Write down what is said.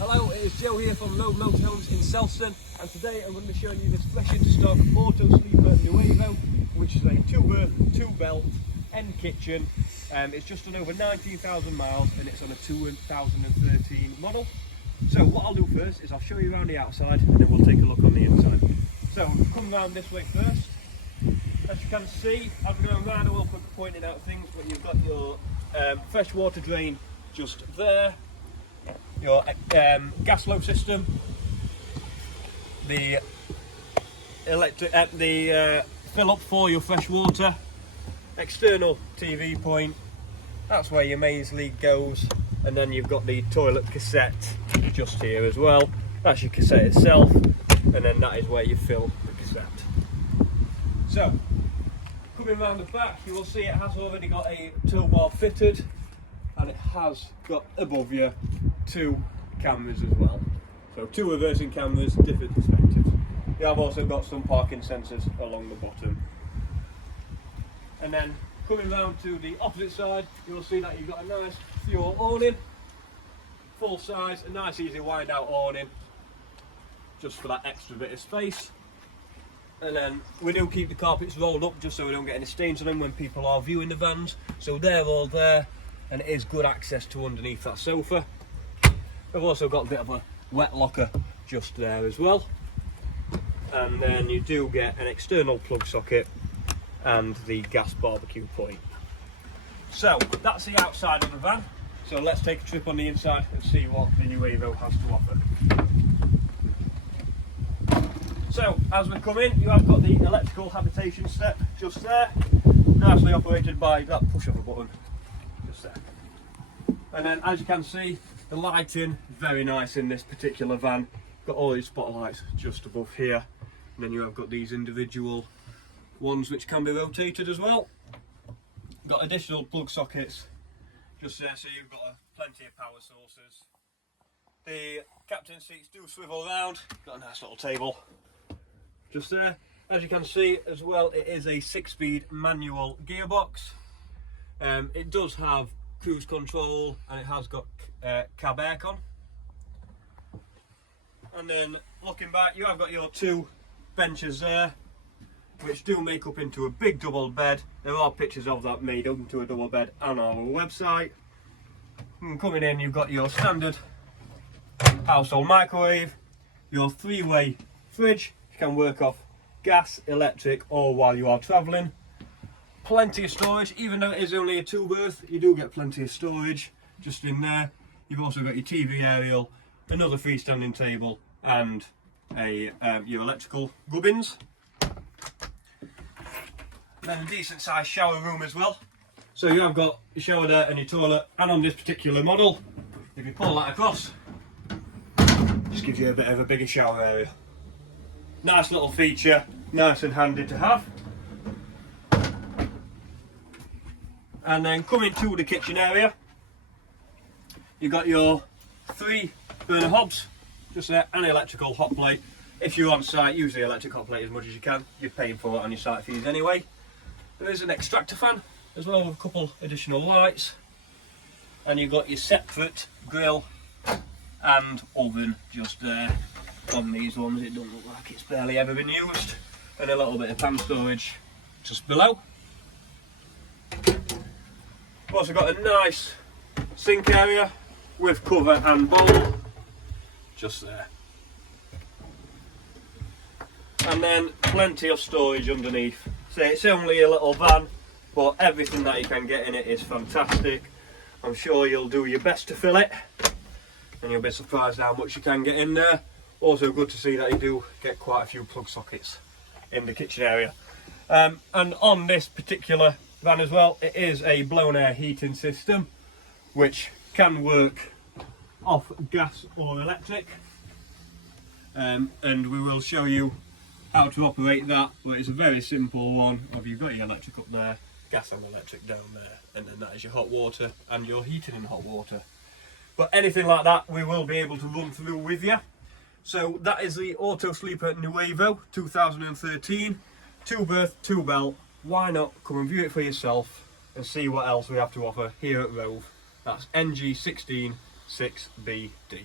Hello, it is Joe here from Motorhomes in Selston, and today I'm going to be showing you this fresh into stock auto sleeper Nuevo, which is a 2-berth, 2-belt, end kitchen. It's just done over 19,000 miles and it's on a 2013 model. So what I'll do first is I'll show you around the outside and then we'll take a look on the inside. So come round this way first. As you can see, I'm going around a little quick pointing out things, but you've got your fresh water drain just there, your gas flow system, the electric, fill up for your fresh water, external TV point, that's where your mains lead goes, and then you've got the toilet cassette just here as well. That's your cassette itself, and then that is where you fill the cassette. So, coming around the back, you will see it has already got a tow bar fitted, and it has got above you 2 cameras as well. So 2 reversing cameras, different perspectives. You have also got some parking sensors along the bottom. And then coming round to the opposite side, you'll see that you've got a nice fuel awning, full size, a nice easy wind out awning, just for that extra bit of space. And then we do keep the carpets rolled up just so we don't get any stains on them when people are viewing the vans. So they're all there, and it is good access to underneath that sofa. We've also got a bit of a wet locker just there as well. And then you do get an external plug socket and the gas barbecue point. So that's the outside of the van. So let's take a trip on the inside and see what the Nuevo has to offer. So as we come in, you have got the electrical habitation step just there, nicely operated by that push of a button just there. And then as you can see, the lighting very nice in this particular van. Got all these spotlights just above here, and then you have got these individual ones which can be rotated as well. Got additional plug sockets just there, so you've got plenty of power sources. The captain seats do swivel around. Got a nice little table just there. As you can see as well, it is a 6-speed manual gearbox. It does have cruise control and it has got cab aircon. And then looking back, you have got your 2 benches there, which do make up into a big double bed. There are pictures of that made up into a double bed on our website. And coming in, you've got your standard household microwave, your 3-way fridge. You can work off gas, electric, or while you are travelling. Plenty of storage, even though it is only a 2-berth, you do get plenty of storage just in there. You've also got your TV aerial, another freestanding table, and your electrical gubbins. Then a decent sized shower room as well. So you have got your shower there and your toilet, and on this particular model, if you pull that across, just gives you a bit of a bigger shower area. Nice little feature, nice and handy to have. And then coming to the kitchen area, you've got your 3 burner hobs just there, and electrical hot plate. If you're on site, use the electric hot plate as much as you can. You're paying for it on your site fees anyway. There is an extractor fan as well with a couple additional lights, and you've got your separate grill and oven just there. On these ones, it doesn't look like it's barely ever been used, and a little bit of pan storage just below. We've also got a nice sink area with cover and bowl just there. And then plenty of storage underneath. So it's only a little van, but everything that you can get in it is fantastic. I'm sure you'll do your best to fill it, and you'll be surprised how much you can get in there. Also good to see that you do get quite a few plug sockets in the kitchen area. And on this particular van as well, it is a blown air heating system, which can work off gas or electric. And we will show you how to operate that, but it's a very simple one. You've got your electric up there, gas and electric down there, and then that is your hot water and your heating and hot water. But anything like that we will be able to run through with you. So that is the Auto Sleeper Nuevo 2013, 2-berth, 2-belt. Why not come and view it for yourself and see what else we have to offer here at Rove. That's NG16 6BD.